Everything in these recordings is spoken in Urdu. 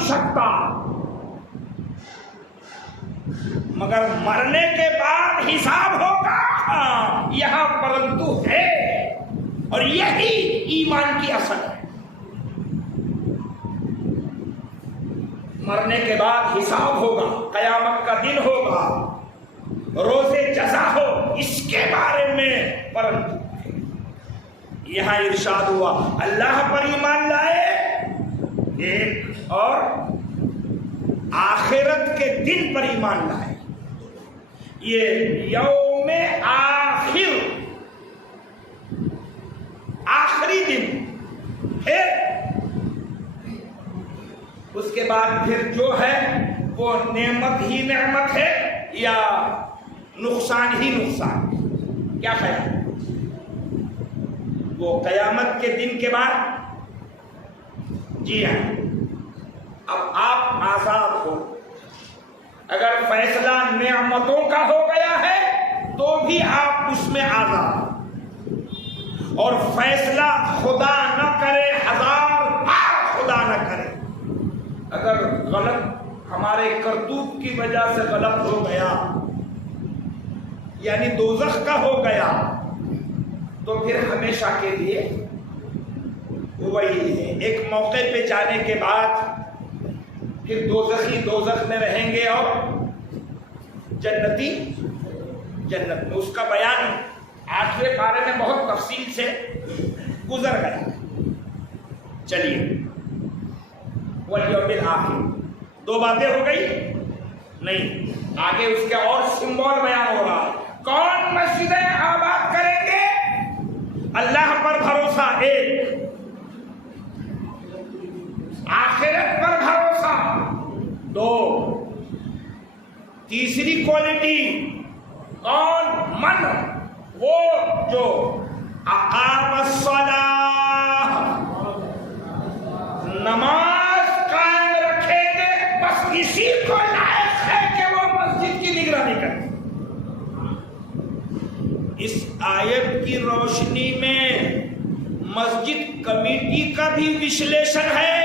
سکتا، مگر مرنے کے بعد حساب ہوگا، یہاں پرنتو ہے، اور یہی ایمان کی اصل ہے۔ مرنے کے بعد حساب ہوگا، قیامت کا دن ہوگا، روز جزا ہو، اس کے بارے میں پرنتو یہاں ارشاد ہوا اللہ پر ایمان لائے ایک، اور آخرت کے دن پر ایمان لائے۔ یہ یوم آخر، آخری دن، پھر اس کے بعد پھر جو ہے وہ نعمت ہی نعمت ہے یا نقصان ہی نقصان؟ کیا خیال؟ وہ قیامت کے دن کے بعد، جی ہاں، اب آپ آزاد ہو۔ اگر فیصلہ نعمتوں کا ہو گیا ہے تو بھی آپ اس میں آزاد، اور فیصلہ خدا نہ کرے، ہزار بار خدا نہ کرے، اگر غلط ہمارے کرتوت کی وجہ سے غلط ہو گیا، یعنی دوزخ کا ہو گیا، تو پھر ہمیشہ کے لیے وہی ہے۔ ایک موقع پہ جانے کے بعد پھر دوزخی دوزخ میں رہیں گے اور جنتی جنت میں۔ اس کا بیان 8ویں پارے میں بہت تفصیل سے گزر گیا۔ چلیے، والیوم الآخر، 2 باتیں ہو گئی نہیں، آگے اس کے اور سمبول بیان ہو رہا ہے۔ کون مسجدیں آباد کریں گے؟ اللہ پر بھروسہ ایک، آخرت پر بھروسہ 2، تیسری کوالٹی کون؟ من، وہ جو اقام الصلاۃ، نماز قائم رکھیں گے، بس اسی کو لائق ہے کہ وہ مسجد کی نگرانی کرے۔ اس آیت کی روشنی میں مسجد کمیٹی کا بھی وشلیشن ہے،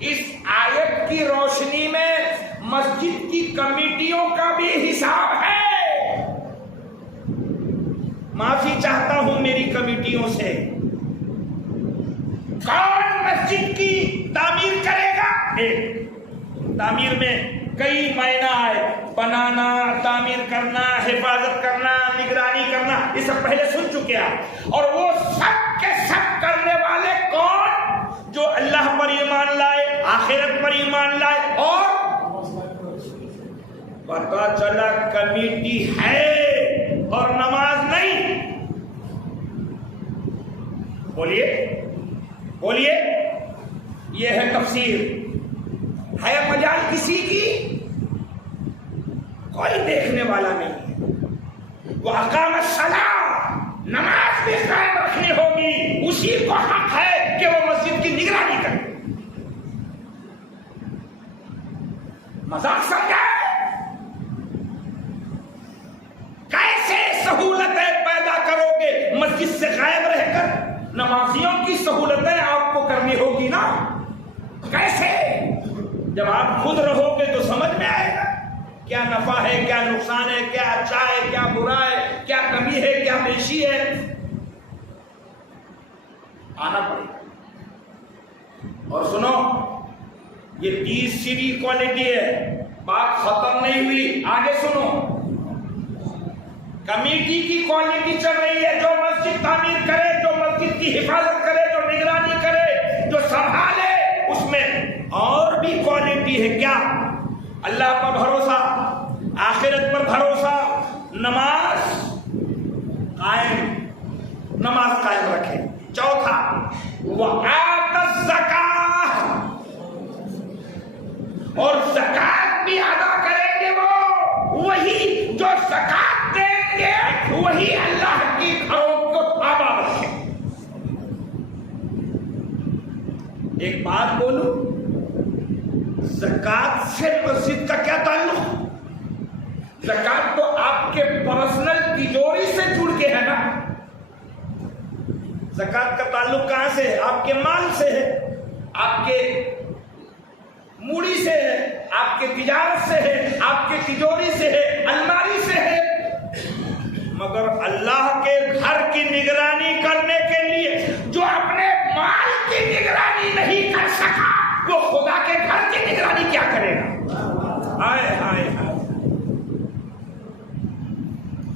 اس آیت کی روشنی میں مسجد کی کمیٹیوں کا بھی حساب ہے۔ معافی چاہتا ہوں میری کمیٹیوں سے۔ کون مسجد کی تعمیر کرے گا؟ ایک، تعمیر میں کئی معنی آئے، بنانا، تعمیر کرنا، حفاظت کرنا، نگرانی کرنا، یہ سب پہلے سن چکے ہیں۔ اور وہ سب کے سب کرنے والے کون؟ جو اللہ پر ایمان لائے، آخرت پر ایمان لائے، اور پتا چلا کمیٹی ہے اور نماز نہیں۔ بولیے بولیے، یہ ہے تفسیر، ہے مجال کسی کی؟ کوئی دیکھنے والا نہیں ہے۔ وہ اقام الصلاۃ، نماز بھی قائم رکھنی ہوگی، اسی کو حق ہے کہ وہ مسجد کی نگرانی کرے۔ مذاق سمجھا؟ کیسے سہولتیں پیدا کرو گے مسجد سے غائب رہ کر؟ نمازیوں کی سہولتیں آپ کو کرنی ہوگی نا۔ کیسے؟ جب آپ خود رہو گے تو سمجھ میں آئے گا کیا نفع ہے، کیا نقصان ہے، کیا اچھا ہے، کیا برا ہے، کیا کمی ہے، کیا بیشی ہے۔ آنا پڑے گا۔ اور سنو، یہ تیسری کوالٹی ہے، بات ختم نہیں ہوئی، آگے سنو۔ کمیٹی کی کوالٹی چل رہی ہے، جو مسجد تعمیر کرے، جو مسجد کی حفاظت کرے، جو نگرانی کرے، جو سنبھالے، اس میں اور بھی کوالٹی ہے۔ کیا؟ اللہ پر بھروسہ، آخرت پر بھروسہ، نماز قائم رکھے۔ چوتھا، وآت الزکاۃ، اور زکات بھی ادا کریں گے وہ، وہی جو زکات دیں گے وہی اللہ کی گھروں کو آباد رکھیں۔ ایک بات بولوں، زکات سے مسجد کا کیا تعلق؟ زکات تو آپ کے پرسنل تجوری سے جڑ کے ہے نا۔ زکات کا تعلق کہاں سے ہے؟ آپ کے مال سے ہے، آپ کے موڑی سے ہے، آپ کے تجارت سے ہے، آپ کے تجوری سے ہے، الماری سے ہے۔ مگر اللہ کے گھر کی نگرانی کرنے کے لیے جو اپنے مال کی نگرانی نہیں کر سکا، وہ خدا کے گھر کی نگرانی کیا کرے گا؟ ہائے ہائے ہائے،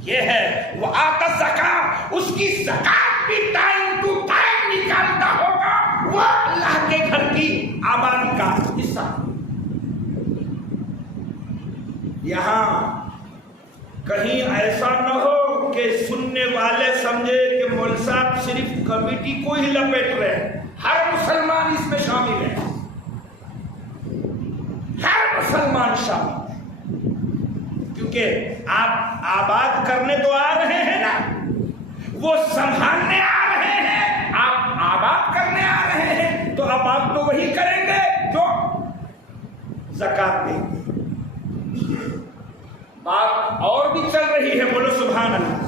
یہ ہے وہ آتا زکات، اس کی زکات بھی ٹائم ٹو ٹائم نکالتا ہوگا، وہ اللہ کے گھر کی آبادی کا حصہ۔ یہاں کہیں ایسا نہ ہو کہ سننے والے سمجھے کہ مول صاحب صرف کمیٹی کو ہی لپیٹ رہے ہیں، ہر مسلمان اس میں شامل ہے، ہر مسلمان شامل ہے، کیونکہ آپ آباد کرنے تو آ رہے ہیں نا، وہ سنبھالنے آ رہے ہیں، آپ آباد کرنے آ رہے ہیں، تو اب آپ تو وہی کریں گے جو زکات دیں گے۔ بات اور بھی چل رہی ہے، بولو سبحان اللہ۔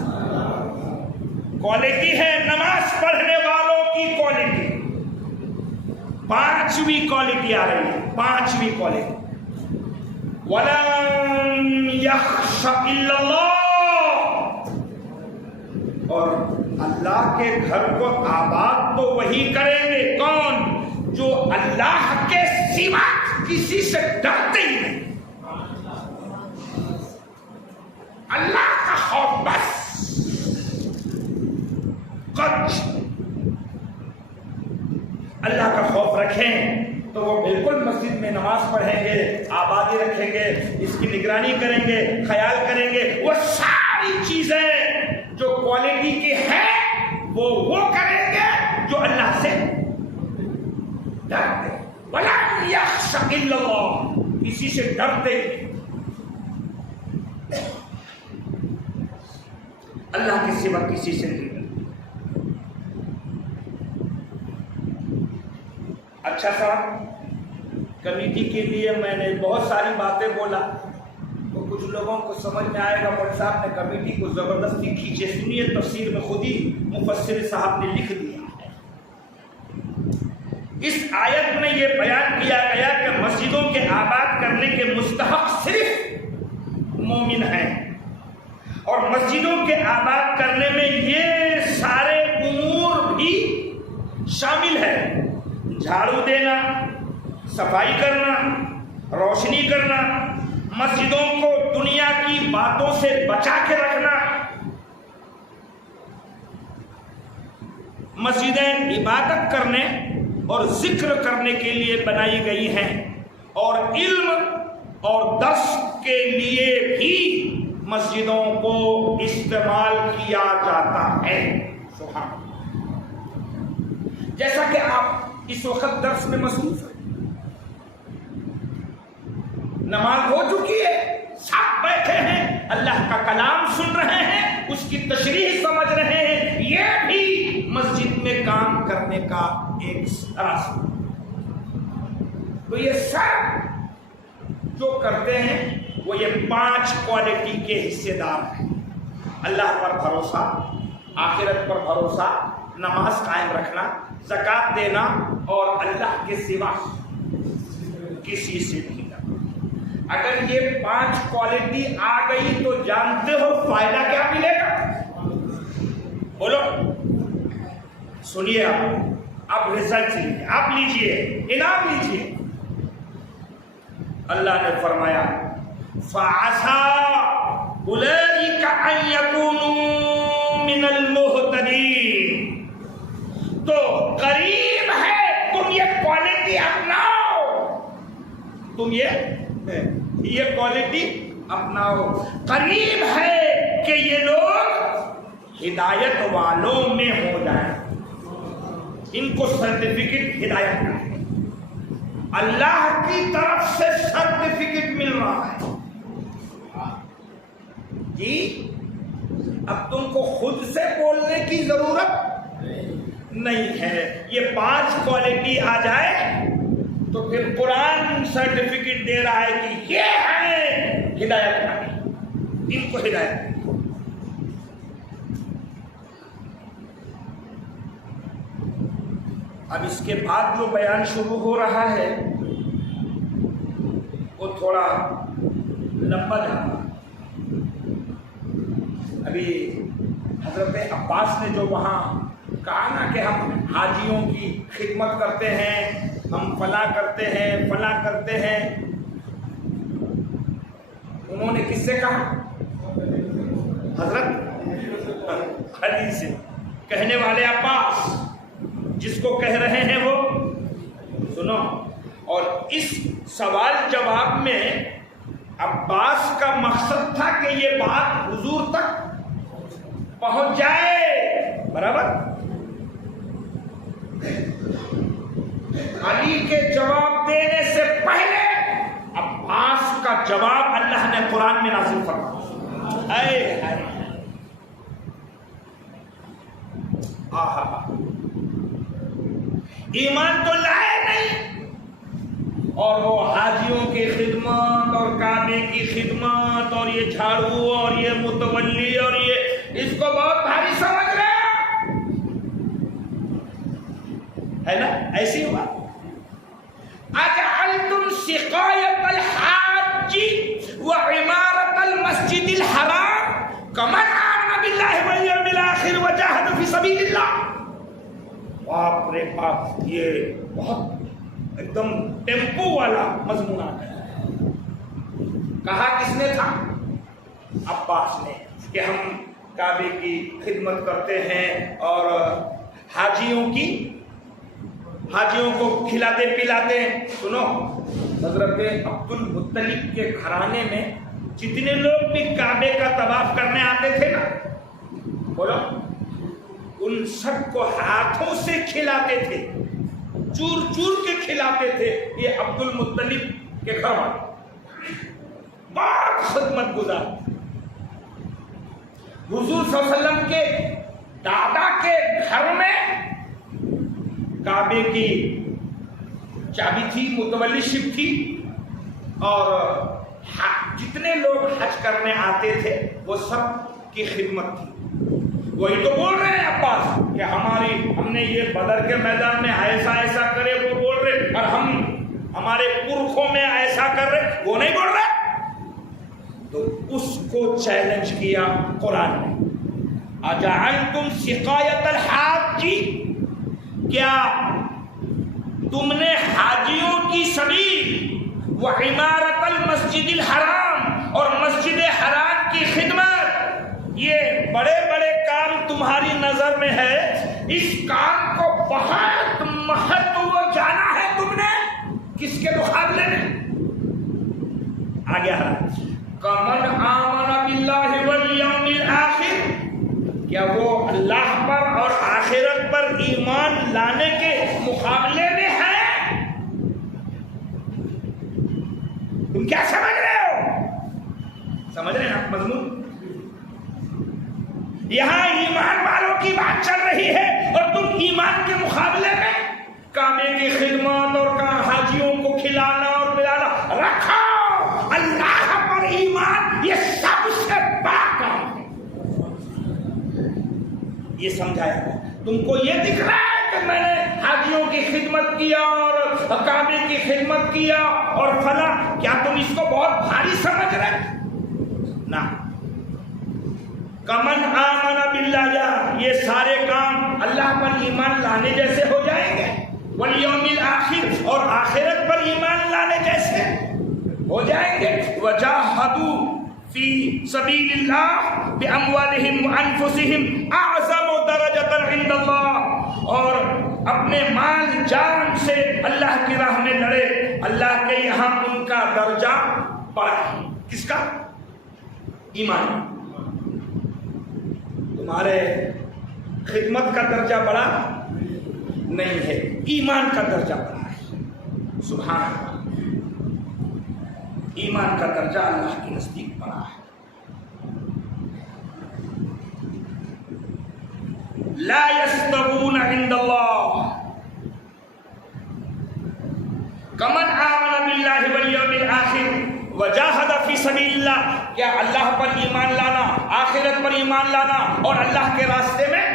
کوالٹی ہے نماز پڑھنے والوں کی کوالٹی، 5ویں کوالٹی آ رہی ہے، 5ویں کوالٹی، وَلَن يَخْشَ إِلَّا اللَّهُ، اور اللہ کے گھر کو آباد تو وہی کریں گے کون؟ جو اللہ کے سوا کسی سے ڈرتے ہی نہیں، اللہ کا خوف بس، کچھ اللہ کا خوف رکھیں تو وہ بالکل مسجد میں نماز پڑھیں گے، آبادی رکھیں گے، اس کی نگرانی کریں گے، خیال کریں گے، وہ ساری چیزیں جو کوالٹی کی ہے وہ کریں گے جو اللہ سے ڈرتے، وَلَن يَخْشَ إِلَّا اللَّهُ، کسی سے ڈرتے ہی اللہ کے سوا کسی سے نہیں ڈرتے۔ اچھا صاحب، کمیٹی کے لیے میں نے بہت ساری باتیں بولا تو کچھ لوگوں کو سمجھ میں آئے گا مول صاحب نے کمیٹی کو زبردستی کھینچے۔ سنیے، تفسیر میں خود ہی مفسر صاحب نے لکھ دیا ہے، اس آیت میں یہ بیان کیا گیا کہ مسجدوں کے آباد کرنے کے مستحق صرف مومن ہیں، اور مسجدوں کے آباد کرنے میں یہ سارے امور بھی شامل ہے، جھاڑو دینا، صفائی کرنا، روشنی کرنا، مسجدوں کو دنیا کی باتوں سے بچا کے رکھنا۔ مسجدیں عبادت کرنے اور ذکر کرنے کے لیے بنائی گئی ہیں، اور علم اور درس کے لیے بھی مسجدوں کو استعمال کیا جاتا ہے۔ سبحان اللہ۔ جیسا کہ آپ اس وقت درس میں مصروف ہیں، نماز ہو چکی ہے، سب بیٹھے ہیں، اللہ کا کلام سن رہے ہیں، اس کی تشریح سمجھ رہے ہیں، یہ بھی مسجد میں کام کرنے کا ایک راستہ۔ تو یہ سب جو کرتے ہیں وہ یہ 5 کوالٹی کے حصے دار ہیں، اللہ پر بھروسہ، آخرت پر بھروسہ، نماز قائم رکھنا، زکات دینا، اور اللہ کے سوا کسی سے نہیں ڈرنا۔ اگر یہ 5 کوالٹی آ گئی تو جانتے ہو فائدہ کیا ملے گا؟ بولو، سنیے، آپ ریزلٹ لیجیے، آپ لیجیے، انعام لیجیے۔ اللہ نے فرمایا فَعَسَىٰ أُولَٰئِكَ أَن يَكُونُوا مِنَ الْمُهْتَدِينَ، تو قریب ہے تم یہ کوالٹی اپناؤ، تم یہ کوالٹی اپناؤ، قریب ہے کہ یہ لوگ ہدایت والوں میں ہو جائیں، ان کو سرٹیفکیٹ ہدایت کا ہے، اللہ کی طرف سے سرٹیفکیٹ مل رہا ہے۔ جی، اب تم کو خود سے بولنے کی ضرورت نہیں ہے، یہ 5 کوالٹی آ جائے تو پھر قرآن سرٹیفکیٹ دے رہا ہے کہ یہ ہے ہدایت والے، ان کو ہدایت۔ اب اس کے بعد جو بیان شروع ہو رہا ہے وہ تھوڑا لمبا جانا. ابھی حضرت عباس نے جو وہاں کہا نا کہ ہم حاجیوں کی خدمت کرتے ہیں، ہم فلاں کرتے ہیں فلاں کرتے ہیں، انہوں نے کس سے کہا؟ حضرت علی سے. کہنے والے عباس، جس کو کہہ رہے ہیں وہ سنو. اور اس سوال جواب میں عباس کا مقصد تھا کہ یہ بات حضور تک پہنچ جائے. برابر. علی کے جواب دینے سے پہلے عباس کا جواب اللہ نے قرآن میں نازل فرمایا. ایمان تو لائے نہیں، اور وہ حاجیوں کی خدمت اور کعبے کی خدمت اور یہ جھاڑو اور یہ متولی اور یہ اس کو بہت بھاری سمجھ رہے ہے نا. ایسی ہوا. اجعلتم سقایت الحاج وعمارت المسجد الحرام کمن آمن باللہ والیوم الآخر وجاہد فی سبیل اللہ. باپ رے باپ، یہ بہت ایک دم ٹیمپو والا مضمون آ گیا. کہا کس نے تھا؟ عباس نے، کہ ہم کعبے کی خدمت کرتے ہیں اور حاجیوں کو کھلاتے پلاتے ہیں. سنو، حضرت عبد المطلب کے گھرانے میں جتنے لوگ بھی کعبے کا طواف کرنے آتے تھے نا، بولو، ان سب کو ہاتھوں سے کھلاتے تھے، چور چور کے کھلاتے تھے. یہ عبد المطلب کے گھر والے بہت خدمت گزار. حضور صلی اللہ علیہ وسلم کے دادا کے گھر میں کعبے کی چابی تھی، متولی شپ تھی، اور جتنے لوگ حج کرنے آتے تھے وہ سب کی خدمت تھی. وہی تو بول رہے ہیں عباس کہ ہم نے یہ بدر کے میدان میں ایسا ایسا کرے، وہ بول رہے، اور ہمارے پرکھوں میں ایسا کر رہے، وہ نہیں بول رہے. تو اس کو چیلنج کیا قرآن نے. اجعلتم سقایت الحاج، کیا تم نے حاجیوں کی سبیل وعمارت المسجد الحرام اور مسجد حرام کی خدمت، یہ بڑے بڑے کام تمہاری نظر میں ہے، اس کام کو بہت مہتو جانا ہے تم نے کس کے مقابلے میں؟ آگے کمن آمن باللہ والیوم الآخر، کیا وہ اللہ پر اور آخرت پر ایمان لانے کے مقابلے میں ہے؟ تم کیا سمجھ رہے ہو؟ سمجھ رہے ہیں آپ مضمون؟ یہاں ایمان والوں کی بات چل رہی ہے اور تم ایمان کے مقابلے میں کعبے کی خدمت اور حاجیوں کو کھلانا اور پلانا رکھو. اللہ پر ایمان یہ سب سے بڑا کام ہے. یہ سمجھایا گیا. تم کو یہ دکھ رہا ہے کہ میں نے حاجیوں کی خدمت کیا اور کعبے کی خدمت کیا اور فلاں، کیا تم اس کو بہت بھاری سمجھ رہے؟ نہ. کمن آمن باللہ، یہ سارے کام اللہ پر ایمان لانے جیسے ہو جائیں گے، والیوم الآخر اور آخرت پر ایمان لانے جیسے ہو جائیں گے. وجاہدوا فی سبیل اللہ باموالہم وانفسہم اعظم درجۃ عند اللہ، اور اپنے مال جان سے اللہ کی راہ میں لڑے، اللہ کے یہاں ان کا درجہ بڑا ہے. کس کا؟ ایمان. تمہارے خدمت کا درجہ بڑا نہیں ہے، ایمان کا درجہ بڑا ہے. سبحان اللہ. ایمان کا درجہ اللہ کے نزدیک بڑا ہے. لا يستوون عند اللہ. کمن آمن باللہ والیوم الآخر وجاہد فی سبیل اللہ، کیا اللہ پر ایمان لانا، آخرت پر ایمان لانا اور اللہ کے راستے میں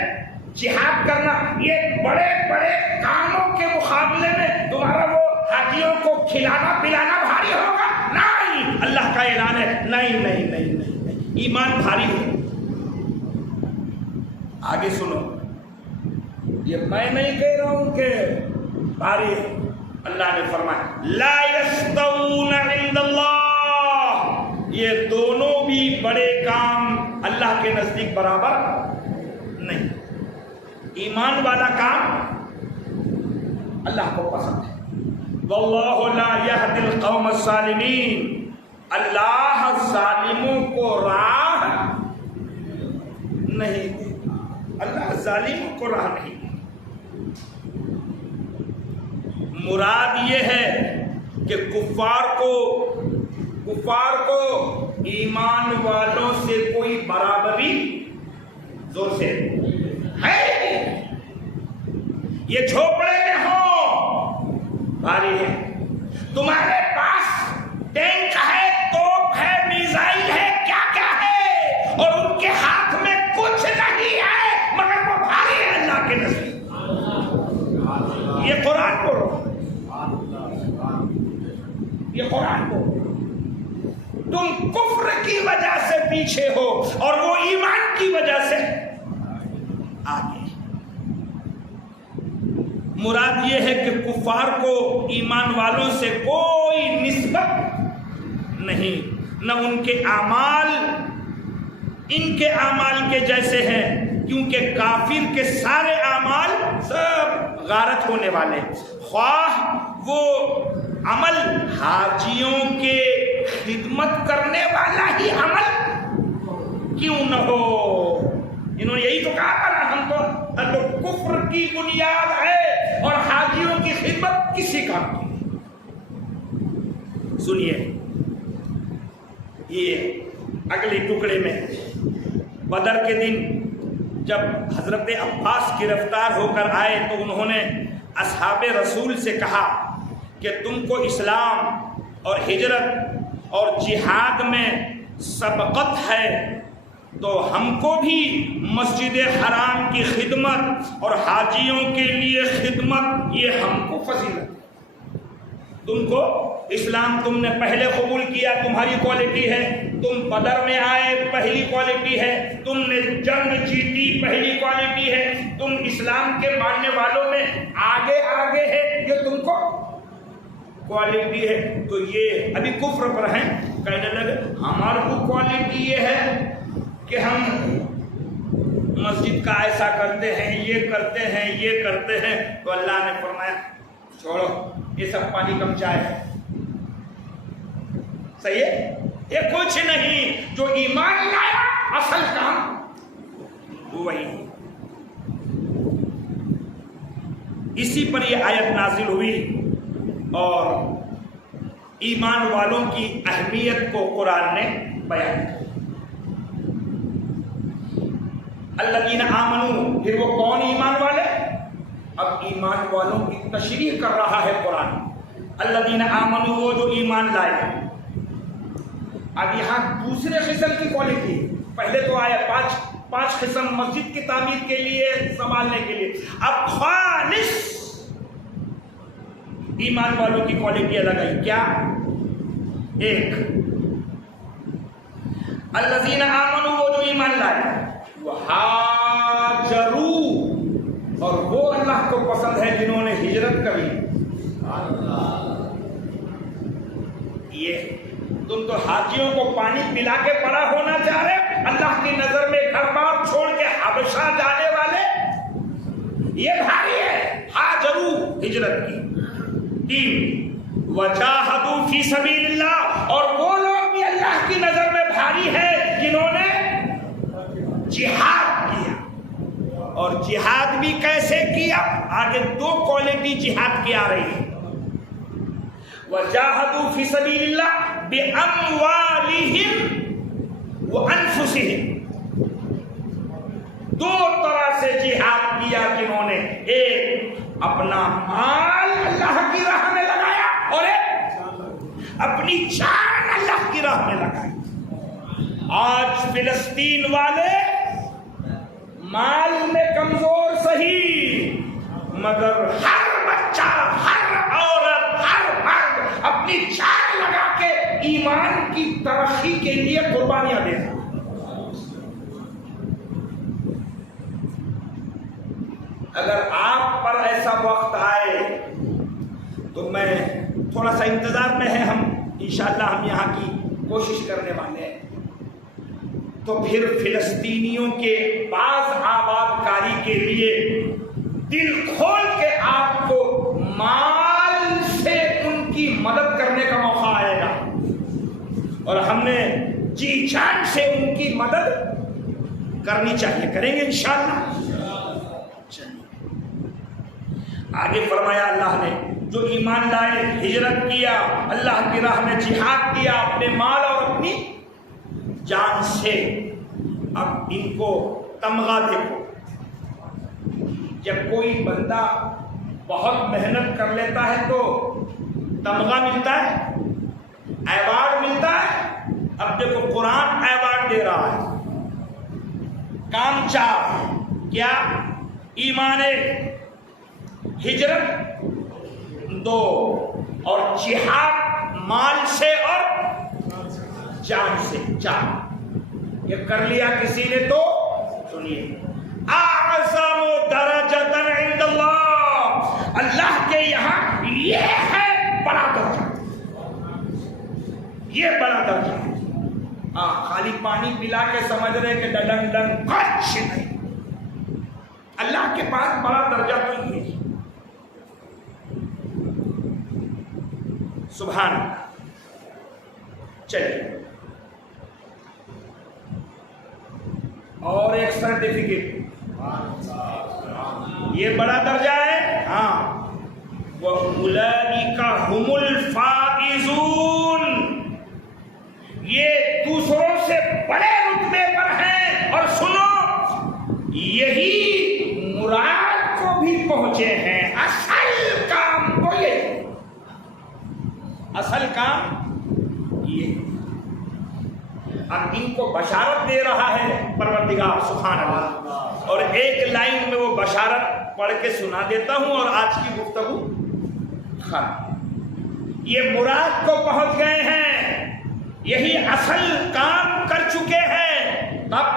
جہاد کرنا، یہ بڑے بڑے کاموں مقابلے میں تمہارا وہ حاجیوں کو کھلانا پلانا بھاری ہوگا؟ نہیں، اللہ کا اعلان ہے نہیں نہیں نہیں نہیں، ایمان بھاری ہے۔ آگے سنو، یہ میں نہیں کہہ رہا ہوں کہ بھاری ہے، اللہ نے فرمایا لا یستوون عند اللہ، یہ دونوں بھی بڑے کام اللہ کے نزدیک برابر نہیں۔ ایمان والا کام اللہ کو پسند ہے، واللہ لا یہدی القوم الظالمین، اللہ ظالموں کو راہ نہیں دیتا، اللہ ظالموں کو راہ نہیں دیتا۔ مراد یہ ہے کہ کفار کو ایمان والوں سے کوئی برابری زور سے ہے، یہ جھوپڑے میں ہو بھاری ہے، تمہارے پاس ٹینک ہے، توپ ہے، میزائل ہے، کیا کیا ہے، اور ان کے ہاتھ میں کچھ نہیں ہے مگر وہ بھاری ہے اللہ کے نزدیک۔ یہ قرآن پڑھو، یہ قرآن پڑھو۔ تم کفر کی وجہ سے پیچھے ہو اور وہ ایمان کی وجہ سے آگے۔ مراد یہ ہے کہ کفار کو ایمان والوں سے کوئی نسبت نہیں، نہ ان کے اعمال ان کے اعمال کے جیسے ہیں، کیونکہ کافر کے سارے اعمال سب غارت ہونے والے، خواہ وہ عمل حاجیوں کے خدمت کرنے والا ہی عمل کیوں نہ ہو۔ انہوں نے یہی تو کہا تھا نا، ہم تو کفر کی بنیاد ہے اور حاجیوں کی خدمت کسی کام کی نہیں۔ سنیے، یہ اگلی ٹکڑے میں بدر کے دن جب حضرت عباس گرفتار ہو کر آئے تو انہوں نے اصحاب رسول سے کہا کہ تم کو اسلام اور ہجرت اور جہاد میں سبقت ہے، تو ہم کو بھی مسجد حرام کی خدمت اور حاجیوں کے لیے خدمت یہ ہم کو فضیلت ہے۔ تم کو اسلام تم نے پہلے قبول کیا، تمہاری کوالٹی ہے، تم بدر میں آئے پہلی کوالٹی ہے، تم نے جنگ جیتی پہلی کوالٹی ہے، تم اسلام کے ماننے والوں میں آگے آگے ہے، یہ تم کو کوالٹی ہے۔ تو یہ ابھی کفر پر ہیں، کہنے لگے ہمارے کو کوالٹی یہ ہے کہ ہم مسجد کا ایسا کرتے ہیں، یہ کرتے ہیں، یہ کرتے ہیں۔ تو اللہ نے فرمایا چھوڑو، یہ سب پانی کم چائے ہے، صحیح ہے، یہ کچھ نہیں، جو ایمان لایا اصل کام وہی۔ اسی پر یہ آیت نازل ہوئی اور ایمان والوں کی اہمیت کو قرآن نے بیان کیا۔ الذین آمنوا، پھر وہ کون ایمان والے؟ اب ایمان والوں کی تشریح کر رہا ہے قرآن۔ الذین آمنوا، وہ جو ایمان لائے۔ اب یہاں دوسرے قسم کی کوالٹی، پہلے تو آیا پانچ قسم مسجد کی تعمیر کے لیے، سنبھالنے کے لیے، اب خالص ایمان والوں کی کوالٹی الگ ہے۔ کیا؟ ایک، الذین آمنوا، وہ جو ایمان لائے، وہاجروا، اور وہ اللہ کو پسند ہے جنہوں نے ہجرت کری۔ یہ تم تو حاجیوں کو پانی پلا کے بڑا ہونا چاہ رہے، اللہ کی نظر میں گھر بار چھوڑ کے حبشہ جانے والے، یہ بھاری ہے۔ ہاجروا، ہجرت کی۔ تین، وجاہدوا فی سبیل اللہ، اور وہ لوگ بھی اللہ کی نظر میں بھاری ہے جنہوں نے جہاد کیا۔ اور جہاد بھی کیسے کیا؟ آگے دو کوالٹی جہاد کی آ رہی ہے۔ وجاہدوا فی سبیل اللہ باموالہم وانفسہم، دو طرح سے جہاد کیا جنہوں نے، ایک اپنا مال اللہ کی راہ میں لگایا اور ایک اپنی جان اللہ کی راہ میں لگائی۔ آج فلسطین والے مال میں کمزور صحیح، مگر ہر بچہ وقت آئے تو میں تھوڑا سا انتظار میں ہے، ہم انشاءاللہ ہم یہاں کی کوشش کرنے والے ہیں، تو پھر فلسطینیوں کے بعض آباد کاری کے لیے دل کھول کے آپ کو مال سے ان کی مدد کرنے کا موقع آئے گا، اور ہم نے جی جان سے ان کی مدد کرنی چاہیے، کریں گے انشاءاللہ۔ آگے فرمایا اللہ نے جو ایمان لائے، ہجرت کیا، اللہ کی راہ میں جہاد کیا اپنے مال اور اپنی جان سے، اب ان کو تمغہ دیکھو۔ جب کوئی بندہ بہت محنت کر لیتا ہے تو تمغہ ملتا ہے، ایوارڈ ملتا ہے۔ اب دیکھو قرآن ایوارڈ دے رہا ہے، کام چار کیا؟ ایمان، ہجرت 2، اور جہاد مال سے اور جان سے 4۔ یہ کر لیا کسی نے تو سنیے، اعظم درجۃ عند اللہ، اللہ کے یہاں یہ ہے بڑا درجہ، یہ بڑا درجہ ہے۔ خالی پانی پلا کے سمجھ رہے کہ ڈنگ ڈنگ، کچھ نہیں، اللہ کے پاس بڑا درجہ تو یہ ہے۔ سبحان اللہ۔ چلیے اور ایک سرٹیفکیٹ، یہ بڑا درجہ ہے، ہاں، وَأُولَئِكَ هُمُ الْفَائِزُونَ، یہ دوسروں سے بڑے رتبے پر ہیں، اور سنو یہی مراد کو بھی پہنچے ہیں۔ اصل کام تو یہ، اصل کام یہ۔ اب ان کو بشارت دے رہا ہے پروردگار سبحان اللہ، اور ایک لائن میں وہ بشارت پڑھ کے سنا دیتا ہوں اور آج کی گفتگو ختم۔ یہ مراد کو پہنچ گئے ہیں، یہی اصل کام کر چکے ہیں۔ تب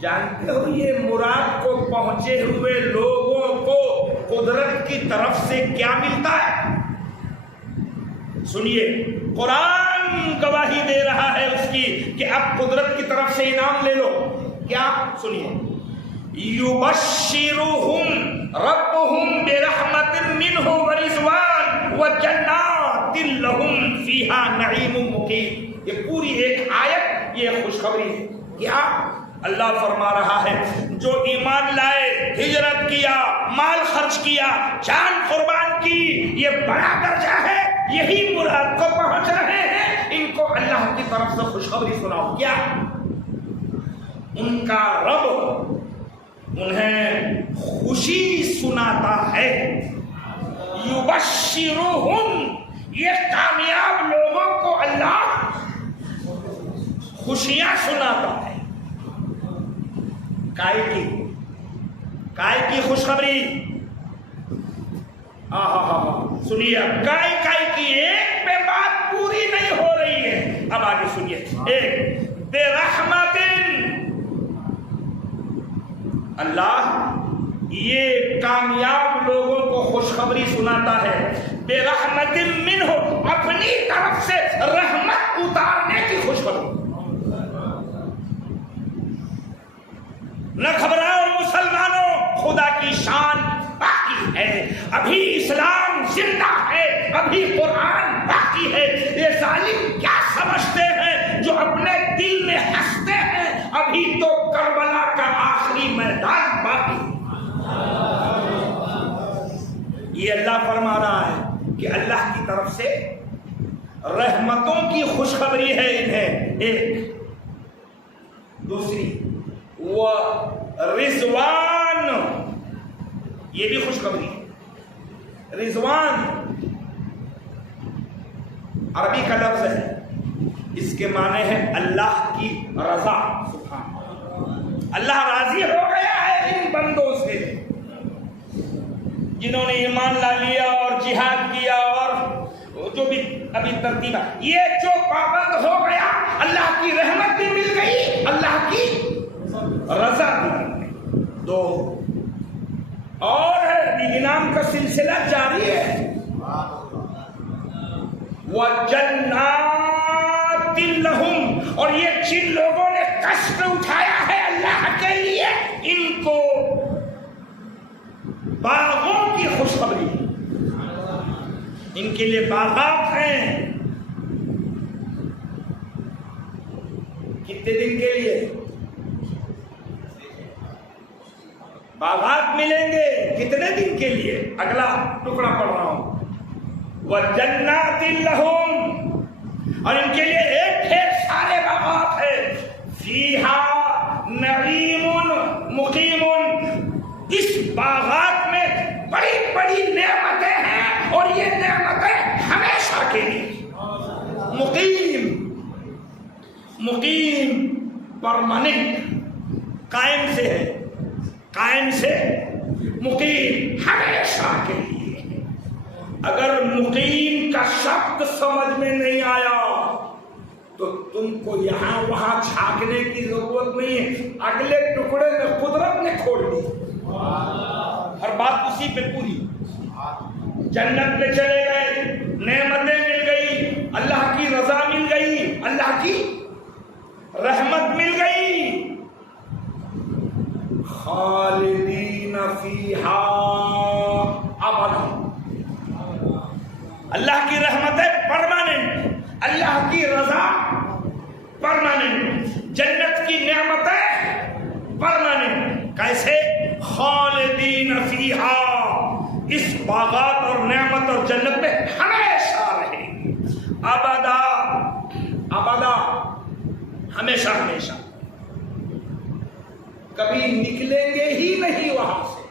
جانتے ہو یہ مراد کو پہنچے ہوئے لوگوں کو قدرت کی طرف سے کیا ملتا ہے؟ سنیے، قرآن گواہی دے رہا ہے اس کی کہ اب قدرت کی طرف سے انعام لے لو۔ کیا؟ سنیے، یبشرہم ربہم برحمت منہ ورضوان وجنات لہم فیہا نعیم مقیم۔ یہ پوری ایک آیت یہ خوشخبری ہے۔ کیا؟ اللہ فرما رہا ہے جو ایمان لائے، ہجرت کیا، مال خرچ کیا، جان قربان کی، یہ بڑا درجہ ہے، یہی مراد کو پہنچ رہے ہیں، ان کو اللہ کی طرف سے خوشخبری سناؤ۔ کیا؟ ان کا رب انہیں خوشی سناتا ہے۔ یبشرہم، یہ کامیاب لوگوں کو اللہ خوشیاں سناتا ہے۔ کائے کی خوشخبری، سنیے، کائے کی ایک پہ بات پوری نہیں ہو رہی ہے، اب آگے سنیے۔ ایک، بے رحمت، اللہ یہ کامیاب لوگوں کو خوشخبری سناتا ہے، بے رحمت منہ، اپنی طرف سے رحمت اتارنے کی خوشخبری۔ نہ گھبراؤ مسلمانوں، خدا کی شان باقی ہے، ابھی اسلام زندہ ہے، ابھی قرآن باقی ہے۔ یہ ظالم کیا سمجھتے ہیں جو اپنے دل میں ہنستے ہیں، ابھی تو کربلا کا آخری میدان باقی۔ یہ اللہ فرما رہا ہے کہ اللہ کی طرف سے رحمتوں کی خوشخبری ہے انہیں، ایک۔ دوسری، وہ رضوان، یہ بھی خوشخبری ہے۔ رضوان عربی کا لفظ ہے، اس کے معنی ہے اللہ کی رضا۔ سبحان اللہ، راضی ہو گیا ہے ان بندوں سے جنہوں نے ایمان لا لیا اور جہاد کیا، اور جو بھی ابھی ترتیب ہے، یہ جو پابند ہو گیا، اللہ کی رحمت بھی مل گئی، اللہ کی رضا بھی مل گئی۔ دو، اور انعام کا سلسلہ جاری ہے. وَجَنَّاتٍ لَهُمْ، اور یہ جن لوگوں نے کشت اٹھایا ہے اللہ کے لیے، ان کو باغوں کی خوشخبری. ان کے لیے باغات ہیں. کتنے دن کے لیے باغات ملیں گے؟ کتنے دن کے لیے؟ اگلا ٹکڑا پڑھ رہا ہوں. وَجَنَّاتٍ لَهُمْ، اور ان کے لیے ایک ڈھیر سارے باغات ہیں. فِيهَا نَعِيمٌ مُقِيمٌ، اس باغات میں بڑی بڑی نعمتیں ہیں، اور یہ نعمتیں ہمیشہ کے لیے. مقیم پرماننٹ، قائم سے ہے، قائم سے مقیم ہمیشہ کے لیے. اگر مقیم کا شبد سمجھ میں نہیں آیا تو تم کو یہاں وہاں جھانکنے کی ضرورت نہیں ہے. اگلے ٹکڑے میں قدرت نے کھول دی، ہر بات اسی پہ پوری. جنت میں چلے گئے، نعمتیں مل گئی، اللہ کی رضا مل گئی، اللہ کی رحمت مل گئی. خالدین فیہا ابدا، اللہ کی رحمت ہے پرماننٹ، اللہ کی رضا پرماننٹ، جنت کی نعمت ہے پرماننٹ. کیسے؟ خالدین فیہا، اس باغات اور نعمت اور جنت میں ہمیشہ رہیں گے. ابدا ابدا، ہمیشہ ہمیشہ، کبھی نکلیں گے ہی نہیں وہاں سے.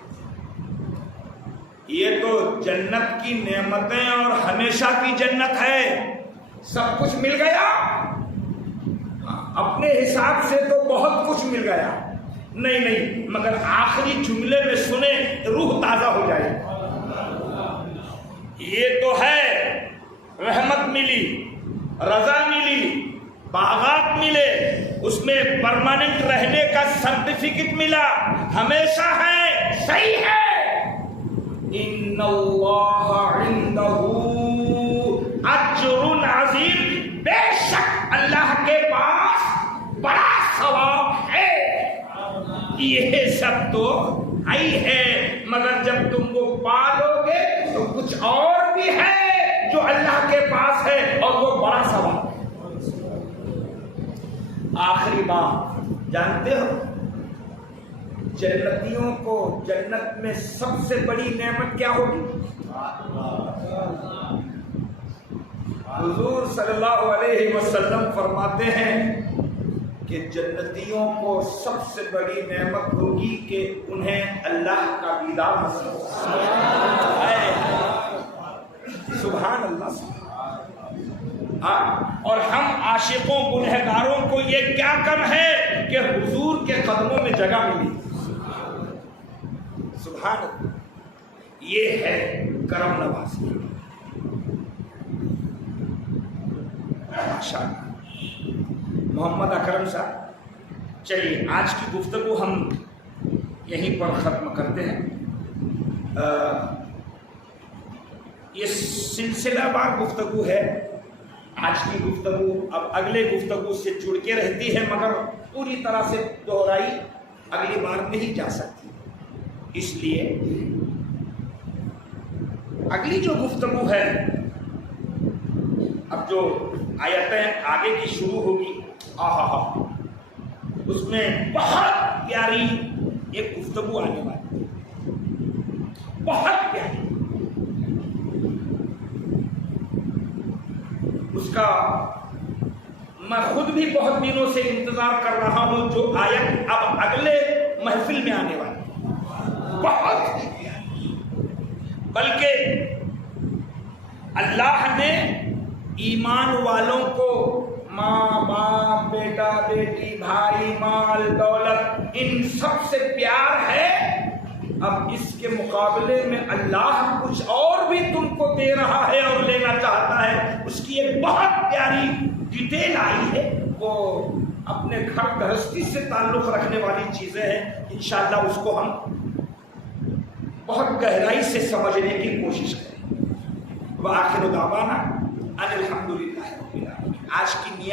یہ تو جنت کی نعمتیں اور ہمیشہ کی جنت ہے. سب کچھ مل گیا، اپنے حساب سے تو بہت کچھ مل گیا. نہیں، مگر آخری جملے میں سنیں روح تازہ ہو جائے. یہ تو ہے رحمت ملی، رضا ملی، باغات ملے، اس میں پرماننٹ رہنے کا سرٹیفکیٹ ملا، ہمیشہ ہے، صحیح ہے. ان اللہ عنده اجر عظیم، بے شک اللہ کے پاس بڑا ثواب ہے. یہ سب تو آئی ہے، مگر جب تم کو پالو گے تو کچھ اور بھی ہے جو اللہ کے پاس ہے، اور وہ بڑا ثواب ہے. آخری بات جانتے ہو، جنتیوں کو جنت میں سب سے بڑی نعمت کیا ہوگی؟ حضور صلی اللہ علیہ وسلم فرماتے ہیں کہ جنتیوں کو سب سے بڑی نعمت ہوگی کہ انہیں اللہ کا دیدار حاصل ہوگا. سبحان اللہ. اور ہم عاشقوں گنہگاروں کو یہ کیا کم ہے کہ حضور کے قدموں میں جگہ ملی. سبحان اللہ. یہ ہے کرم نوازی. ماشاءاللہ. محمد اکرم صاحب، چلیے آج کی گفتگو ہم یہیں پر ختم کرتے ہیں. یہ سلسلہ وار گفتگو ہے. آج کی گفتگو اب اگلے گفتگو سے جڑ کے رہتی ہے، مگر پوری طرح سے دہرائی اگلی بار نہیں جا سکتی. اس لیے اگلی جو گفتگو ہے، اب جو آیتیں آگے کی شروع ہوگی، اس میں بہت پیاری ایک گفتگو آنے والی، بہت پیاری. اس کا میں خود بھی بہت دنوں سے انتظار کر رہا ہوں، جو آیت اب اگلے محفل میں آنے والی، بہت پیاری. بلکہ اللہ نے ایمان والوں کو ماں باپ، بیٹا بیٹی، بھائی، مال دولت، ان سب سے پیار ہے. اب اس کے مقابلے میں اللہ کچھ اور بھی تم کو دے رہا ہے اور لینا چاہتا ہے. اس کی ایک بہت پیاری ڈیٹیل آئی ہے، وہ اپنے گھر گرہستی سے تعلق رکھنے والی چیزیں ہیں. انشاءاللہ اس کو ہم بہت گہرائی سے سمجھنے کی کوشش کریں۔ وآخر دعوانا ان الحمدللہ رب العالمین۔ آج کی